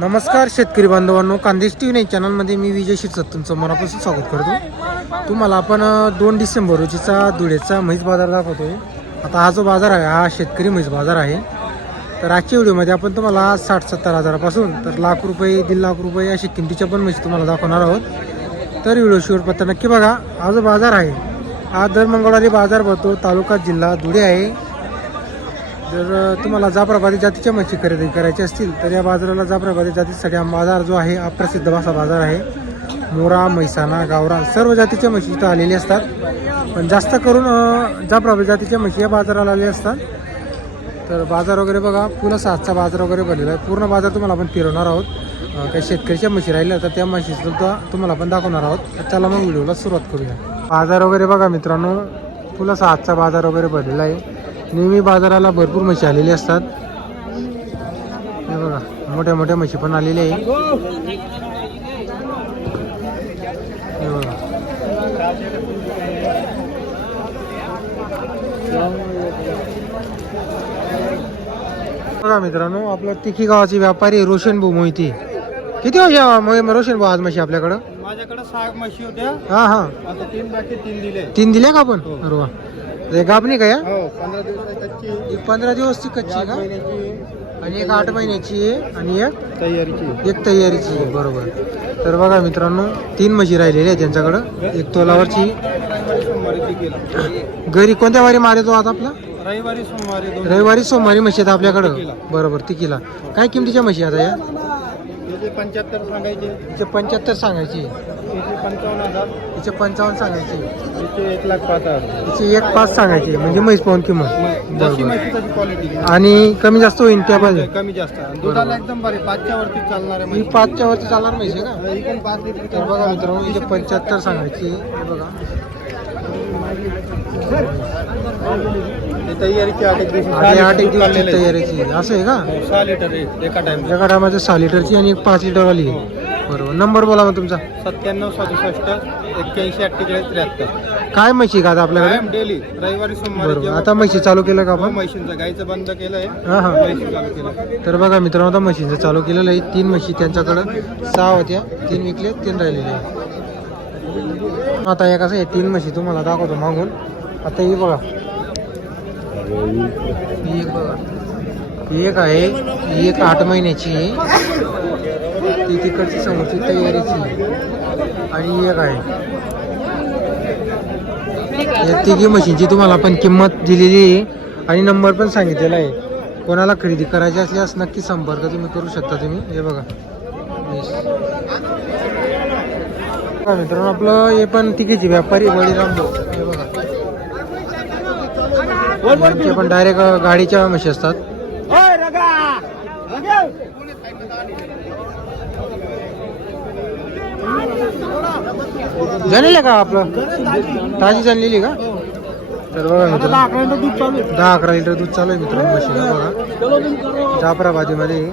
नमस्कार शेतकरी बांधवांनो, कांदेश टी व्ही नाही चॅनलमध्ये मी विजय शिरसत तुमचं मनापासून स्वागत करतो. तुम्हाला आपण 2 डिसेंबर रोजीचा धुळेचा म्हैस बाजार दाखवतोय. आता हा जो बाजार आहे हा शेतकरी म्हैस बाजार आहे. तर आजच्या व्हिडिओमध्ये आपण तुम्हाला 60-70 हजारापासून तर लाख रुपये 1.5 लाख रुपये अशी किमतीच्या पण म्हैस तुम्हाला दाखवणार आहोत. तर व्हिडिओ शेवटपर्यंत नक्की बघा. हा जो बाजार आहे हा दर मंगळवारी बाजार भरतो. तालुका जिल्हा धुळे आहे. जर तुम्हाला जाफराबादी जातीच्या म्हशी खरेदी करायची असतील तर या बाजाराला जाफराबादी जातीसाठी हा बाजार जो आहे अप्रसिद्ध असा बाजार आहे. मोरा, म्हैसाणा, गावरान सर्व जातीच्या म्हशी इथं आलेल्या असतात. पण जास्त करून जाफराबादी जातीच्या म्हशी या बाजाराला आलेल्या असतात. तर बाजार वगैरे बघा, पुन्हा 7चा बाजार वगैरे भरलेला आहे. पूर्ण बाजार तुम्हाला आपण फिरवणार आहोत. काही शेतकऱ्याच्या म्हशी राहिल्या तर त्या म्हशी तुम्हाला आपण दाखवणार आहोत. तर चला मग व्हिडिओला सुरुवात करूया. बाजार वगैरे बघा मित्रांनो, पुन्हा 7चा बाजार वगैरे भरलेला आहे. नेहमी बाजाराला भरपूर म्हशी आलेली असतात. हे बघा, मोठ्या मोठ्या म्हशी पण आलेल्या आहे. हे बघा मित्रांनो, आपला तिखी गावाचे व्यापारी रोशन भाऊ मोहिते. किती वर्ष रोशन भाऊ आज म्हशी आपल्याकडं? माझ्याकडे 6 म्हशी होत्या. हा हा, आता 3 बाकी 3 दिले. 3 दिले का आपण? अरे वा, गाभणी का या? हो, 15 दिवसाची कच्ची, 15 दिवसची कच्ची का? आणि एक 8 महिन्याची आहे आणि एक तयारीची आहे. बरोबर. तर बघा मित्रांनो, 3 म्हशी राहिलेल्या आहेत त्यांच्याकडं. एक तोलावरची. घरी कोणत्या वारी मारतो आता आपला? रविवारी सोमवारी म्हशी आहेत आपल्याकडं. बरोबर, तिकीला काय किमतीच्या म्हशी आता या? 75 सांगायचे. 75 सांगायची. 55,000. 55 सांगायची. 1,05,000. 1,05,000 सांगायची. म्हणजे म्हैस पाहून किंमत. जशी म्हशीची क्वालिटी आणि कमी जास्त होईल त्या पाहिजे. कमी जास्त दुधाला एकदम बरे. 5च्या वरती चालणार आहे. ही 5च्या वरती चालणार म्हैस आहे का? ही पण 5 लिटर. तर बघा मित्रांनो, इथे 75 सांगायची. हे बघा, तयारीची 8 एक दिवशी. 8 एक दिवसाची तयारीची. असं आहे का? 6 लिटर आहे एका टायमामध्ये 6 लिटरची आणि 5 लिटरवाली. बरोबर. नंबर बोला मग तुमचा. 97 67 81 48 73. काय म्हशी का आता आपल्याकडे? डेली रविवारी सोमवारी. बरोबर. आता म्हशी चालू केलं का आपण? म्हशींचं गायचं बंद केलंय. हा हा, म्हशी चालू केलं. तर बघा मित्रांनो, आता म्हशींचं चालू केलेलं आहे. 3 म्हशी त्यांच्याकडं. 6 होत्या, 3 विकले, 3 राहिलेले आहे. आता एक असं आहे, 3 म्हशी तुम्हाला दाखवतो मागून. आता ही बघा, ही एक बघा, ही एक आहे. ही एक 8 महिन्याची आहे. ती तिकडची समोरची तयारीची. आणि ही एक आहे. या तिघी म्हशींची तुम्हाला आपण किंमत दिलेली आहे आणि नंबर पण सांगितलेला आहे. कोणाला खरेदी करायची असल्यास नक्की संपर्क तुम्ही करू शकता. तुम्ही हे बघा मित्रांनो, आपलं हे पण तिघीचे व्यापारी बळीराम भाऊ. हे बघा, यांचे पण डायरेक्ट गाडीच्या म्हशी असतात. जाणले का आपलं? ताजी जाणलेली का? तर बघा मित्रांनो, 10-11 लिटर दूध चालू आहे मित्रांनो म्हशीला. बघा, जाफराबादीमध्ये.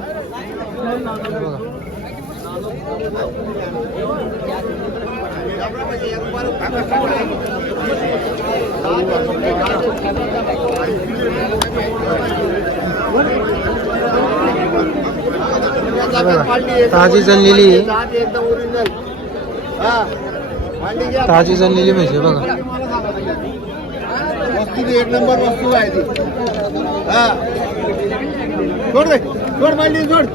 बघा, ताजी जनलेली, ताजी जनलेली म्हशी. बघा, वस्तू एक नंबर वस्तू आहे ती. सोड रे, सोड मांडी, सोड.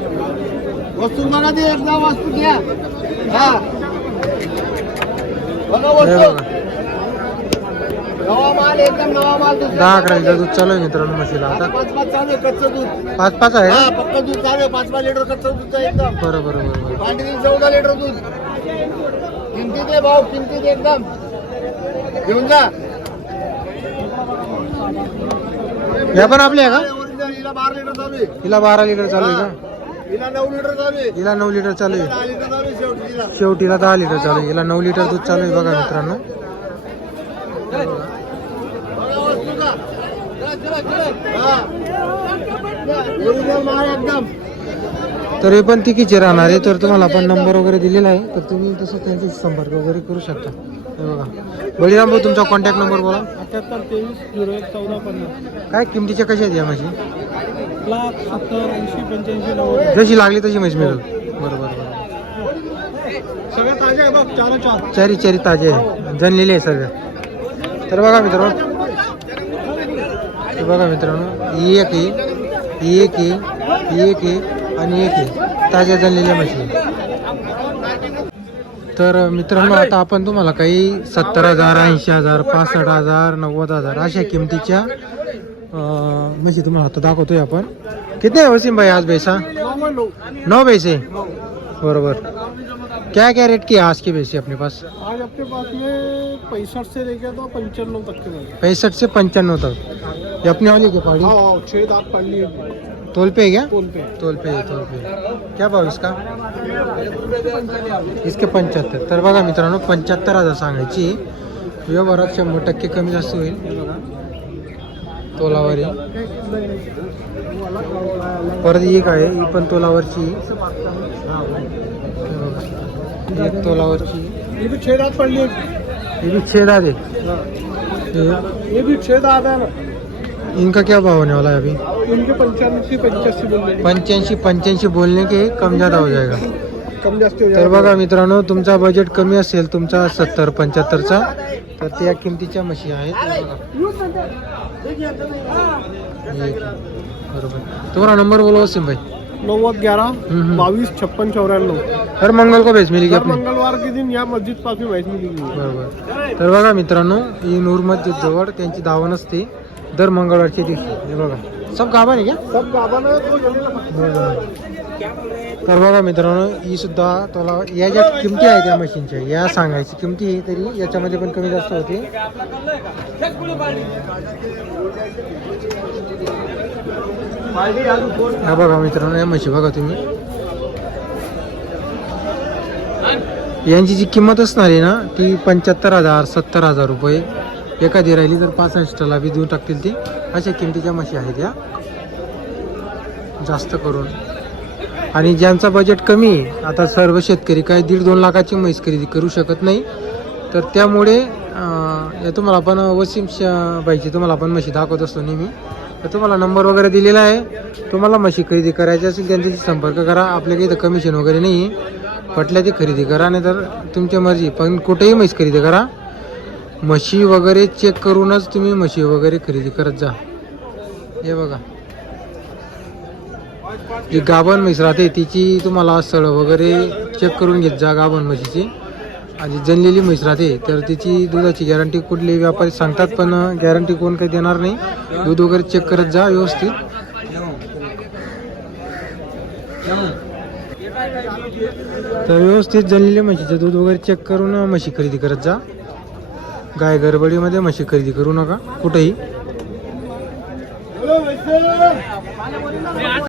वस्तू बघा ती एकदा वस्तू घ्या. बघा वस्तू. नवा माल, एकदम नवा माल. 10-11 लिटर दूध चालू आहे मित्रांनो म्हशीला. आता 5 चालू आहे. कच्चं दूध 5 आहे. पक्का दूध चालू आहे. 5 लिटर कच्चं दूध आहे एकदम. बरोबर बरोबर. मांडी 14 लिटर दूध. किमतीत आहे भाऊ, किमतीत एकदम. घेऊन जा. या पण आपल्या का? हिला 12 लिटर चालू आहे. हिला 12 लिटर चालू आहे का? हिला 9 लिटर चालू आहे. हिला 9 लिटर चालू आहे. 10 लिटर चालू आहे शेवटीला. शेवटीला 10 लिटर चालू आहे. हिला 9 लिटर दूध चालू आहे. बघा मित्रांनो, बघा वस्तू का. एकदम. तर हे पण तिकीचे राहणार आहे. तर तुम्हाला आपण नंबर वगैरे दिलेला आहे, तर तुम्ही तसं त्यांच्याशी संपर्क वगैरे करू शकता. हे बघा, बळीराम भाऊ तुमचा कॉन्टॅक्ट नंबर बोला. 78 23 01 14 50. काय किमतीच्या कशा आहेत या म्हशी? लाख 70 80 85 90. जशी लागली तशी म्हैस मिळेल. बरोबर. सगळं ताजे आहे बघ, 4 चारी ताजे आहे, जनलेले आहे सगळं. तर बघा मित्रांनो, ही एक आहे, ही एक आहे, ही एक आहे आणि एक आहे, ताज्या जनलेल्या म्हशी. तर मित्रांनो, आता आपण तुम्हाला काही 70,000, 80,000, 65,000, 90,000 अशा किमतीच्या म्हशी तुम्हाला आता दाखवतोय आपण. कितने है वसीम भाई आज भैंसा? 9 भैंसे. बरोबर. क्या क्या रेट की है आज की भैंसी अपने पास? आज अपने पास में 65 से लेकर तो 95 तक के बने. 65 से 95 तक. ये अपने वाली की पहाड़ी 6 दांत पडली तोल पे है क्या? तोल पे. तोल पे. क्या भाव इसका? इसके 75. तर बघा मित्रांनो, 75,000 सांगायची. व्यवहारात 100% कमी जास्त होईल. हे बघा, तोलावर आहे. परत एक आहे, ही पण तोलावरची. हे बघा, एक तोलावरची. ये भी 6 दांत पडली. ये भी 6 दांत है. ये भी 6 दांत है ना. इनका क्या भाव होने वाला है अभी? इनके 85 बोलले. 85 बोलने के कम ज़्यादा हो जाएगा. कम जास्त हो तर जाएगा. बघा मित्रांनो, तुमचा बजेट कमी असेल, तुमचा 70-75चा, तर त्या किमतीच्या म्हशी आहेत. बरोबर. तुम्हारा नंबर बोलो वसीम भाई. 9011 22 56 94. हर मंगल को भेज मिलेगी हर अपनी. मंगलवार के दिन या मस्जिद पास में भैंस मिलेगी. बरोबर. तर बघा मित्रांनो, ही नूर मस्जिद जवळ त्यांची दावण असते दर मंगळवारच्या दिवशी. हे बघा, सब गाभा आहे का? सब गाभा ना तो जलेला. तर बघा मित्रांनो, ही सुद्धा तुला या ज्या किमती आहेत त्या मशीनच्या, या सांगायची किमती आहे, तरी याच्यामध्ये पण कमी जास्त होते. हा बघा मित्रांनो, या म्हशी बघा तुम्ही. यांची जी किंमत असणार आहे ना, ती 75,000, 70,000 रुपये. एखादी राहिली तर 65ला बी देऊन टाकतील ते. अशा किमतीच्या म्हशी आहेत या, जास्त करून. आणि ज्यांचा बजेट कमी आहे, आता सर्व शेतकरी काय 1.5-2 लाखाची म्हैस खरेदी करू शकत नाही, तर त्यामुळे या तुम्हाला आपण वसीम बाईची तुम्हाला आपण म्हशी दाखवत असतो नेहमी. तर तुम्हाला नंबर वगैरे दिलेला आहे. तुम्हाला म्हशी खरेदी करायची असेल त्यांच्याशी संपर्क करा. आपल्याकडे इथं कमिशन वगैरे नाही आहे, पटल्या ती खरेदी करा, नाही तर तुमची मर्जी. पण कुठेही म्हैस खरेदी करा, म्हशी वगैरे चेक करूनच तुम्ही म्हशी वगैरे खरेदी करत जा. हे बघा, जी गाभण म्हैस राहते तिची तुम्हाला सळ वगैरे चेक करून घेत जा गाभण म्हशीची. आणि जनलेली म्हैस राहते तर तिची दुधाची गॅरंटी कुठले व्यापारी सांगतात, पण गॅरंटी कोण काही देणार नाही. दूध वगैरे चेक करत जा व्यवस्थित. तर व्यवस्थित जनलेल्या म्हशीचं दूध वगैरे चेक करून म्हशी खरेदी करत जा. गाय गडबडीमध्ये म्हशी खरेदी करू नका कुठेही.